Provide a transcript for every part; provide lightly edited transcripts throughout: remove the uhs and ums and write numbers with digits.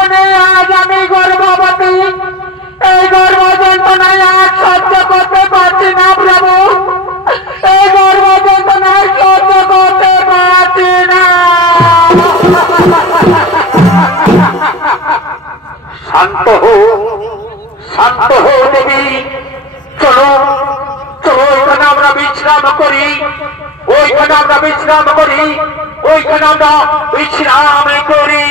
কারণে আজ আমি গর্ভবতী। এই গর্ভ যন্ত্রণায় আজ সহ্য করতে পারছি না প্রভু, এই গর্ভ যন্ত্রণায় সহ্য করতে পারছি না। শান্ত হো, শান্ত হো দেবী। চলো চলো, ওইখানে আমরা বিশ্রাম করি, ওইখানে আমরা বিশ্রাম করি, ওইখানে আমরা বিশ্রাম করি।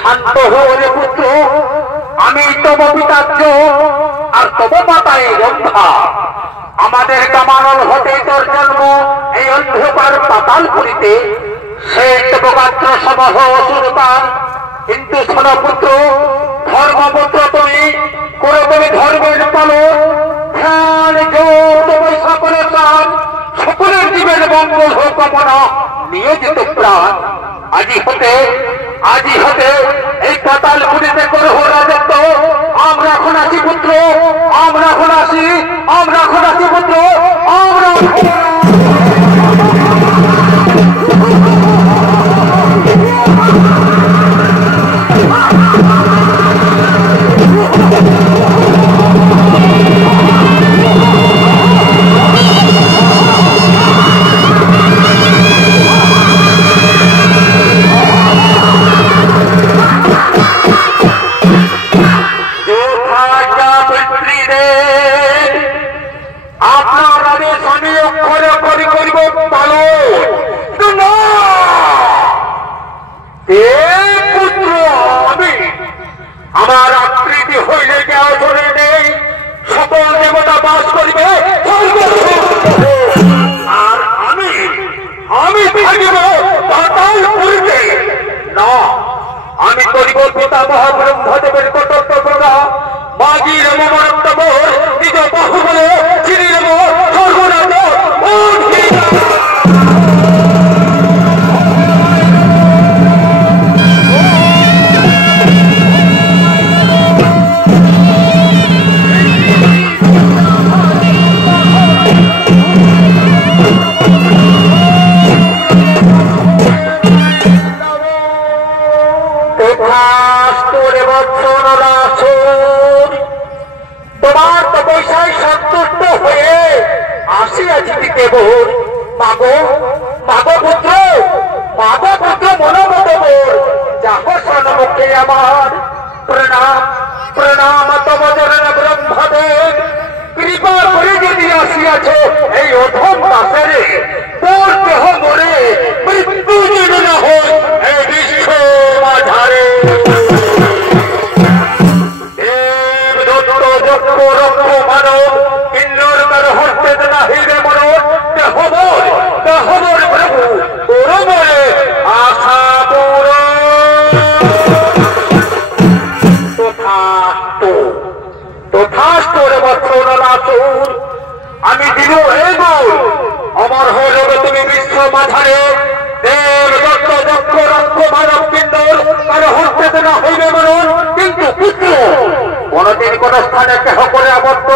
শান্ত হো রে পুত্র, আমি তব পিতাজ্য আর তব মাতায় রম্ভা। আমাদের কামানল হতে তোর জন্ম এই অন্ধকার পাতালপুরীতে, সে তবগাত্র সমাহ অসুরতার। কিন্তু শোনো পুত্র, ধর্মপুত্র তুমি করে তুমি ধর্মের পালন, ধ্যান যোগ তোমায় সকলের প্রাণ, সকলের জীবের মঙ্গল হোক কামনা নিয়োজিত প্রাণ। আজি হতে এই পাতালপুরীতে করহ রাজত্ব। আমরা এখন আসি পুত্র, আমরা এখন আসি, আমরা এখন আসি পুত্র, আমরা আমার আকৃতি হইলে কেউ ধরে নেই, সকল দেবতা বাস করিবে আর আমি থাকিব পাতালপুরীতে। না, আমি করিব পিতামহ ব্রহ্মদেবের কর্তব্য, মাগির মমরত্তব নিজ বাহুবলে চিনি নেব সর্বনাশ। তোমার তপস্যায় সন্তুষ্ট হয়ে আসিয়াছি কেবল। মাগো মাগো পুত্র, মাগো পুত্র মনোমত মোর, যাহ সন্মুখে আমার প্রণাম প্রণাম তব চরণ ব্রহ্মদেব। কৃপা করে যদি আসিয়াছ এই অধম দাসেরে, তোর দেহ মরে মৃত্যু যেন না হয় এই বিশ্ব মাঝারে। আমি দিব এই গুণ, অমর হয়ে যাবে তুমি বিশ্ব মাঝারে। দেব দত্ত দক্ষ রক্ষ মানব কিন্নর কারো হস্তে না হইবে মরণ। কিন্তু পুত্র কোনদিন কোন স্থানে কেহ করে আবদ্ধ,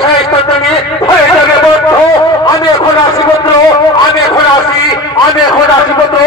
সেই তো তুমি হয়ে যাবে বদ্ধ। আমি এখন আসি পুত্র, আমি এখন আসি, আমি এখন আসি পুত্র।